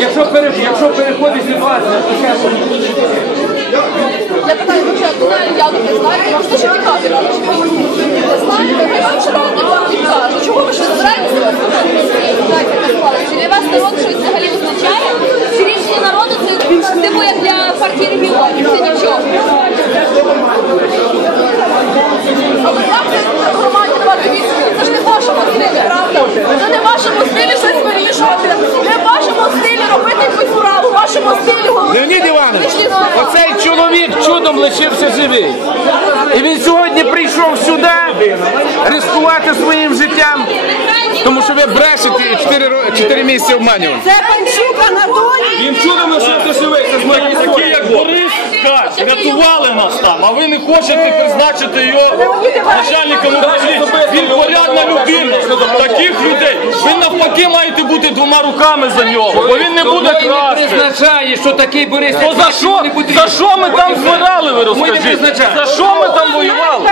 Якщо, якщо переходить ситуація, то ще Я питаю, що, куди я не знаю, вам що? Не знаєте, ви ж народу не кажуть, Чого ви ще збираєтеся? Чи для вас народ щось взагалі означає? Чи рішення народу це типу як для партії регіонів, чоловік лишився живий. І він сьогодні прийшов сюди ризикувати своїм життям, тому що ви брешете 4, 4 місяці обманювали. Це Панчук Анатолій. Він чудом лишився живий, це Такі, такі як Борис Ткач, рятували нас там, а ви не хочете призначити його начальником управління. Він порядна людина. Таких людей. Ви навпаки маєте бути двома руками за нього, бо він не буде не красти. призначає, що такий Борис. То за що? За що ми там збирали, ви Ми не розкажіть? За що ми там воювали?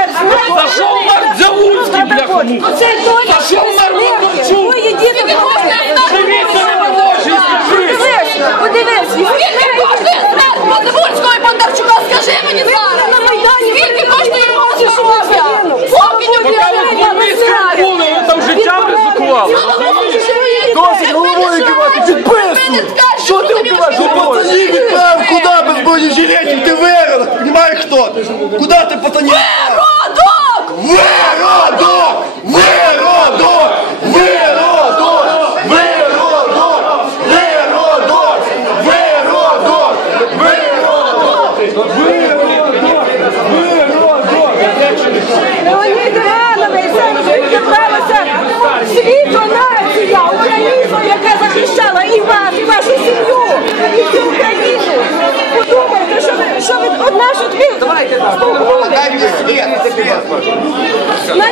За що вмер Дзявульський, бляха муха? За що? Твої діти Живіться на Божі, скажи! Подивись, подивись. Скільки коштує смерть Мазебурського і Бондарчука? Скажи мені зараз! на Майдані Скільки коштує його Поки здоров'я? Підписуй! Що ти вбиваєш? Ну пацанів відправ, куди без бронежилетів? Ти виродок, розумієш хто ти? Куди ти пацанів? Родок! Виродок! Виродок! Виродок! Виродок! Виродок! Виродок! Леонід Іванович, сім'ю, і всю Україну. Подумайте, що ви, що ви одна ж дві. Давайте, світ. Навіщо